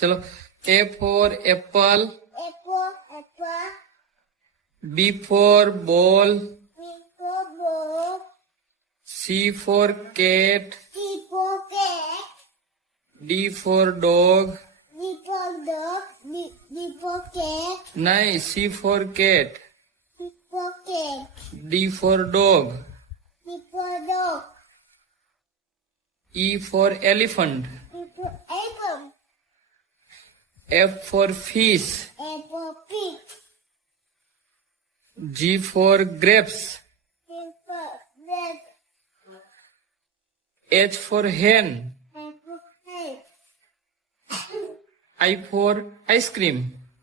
चलो A for apple, apple, apple, B for ball, B for ball, C for cat, C for cat, D for dog. D for dog, D for cat, नहीं, C for cat, D for cat, D for dog, D for dog, E for elephant, D for apple, F for fish, A for pig, G for grapes, G for rat, H for hen, A for hen, I for ice cream,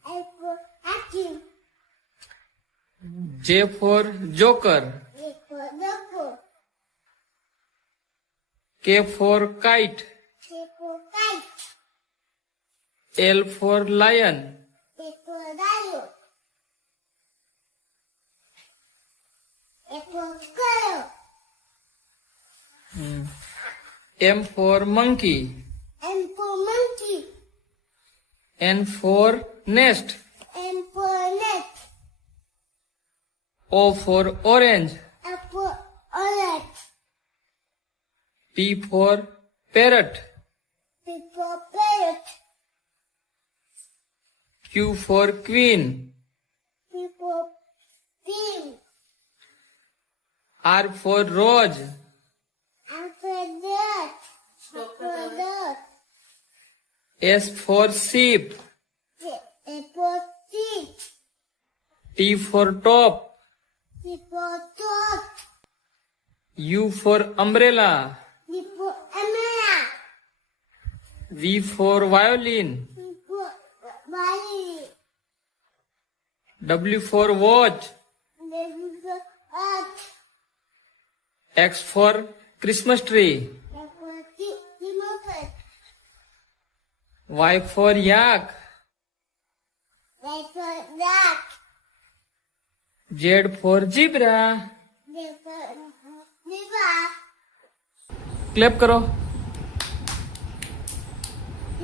A for apple, J for joker, D for dog, K for kite, K for kite, L for lion, A for lion, A for squirrel, M for monkey, M for monkey, N for nest, M for net, O for orange, F for orange, P for parrot, P for parrot, Q for queen, P for pin, R for rose, M for dog, F for dog, S for sheep, A for sheep, T for top, T for dog, U for umbrella, D for umbrella, V for violin, T for violin, W for watch, D for hat, X for Christmas tree, F for remote, Y for yak, Y for duck, Z for zebra. D for zebra, clap करो। D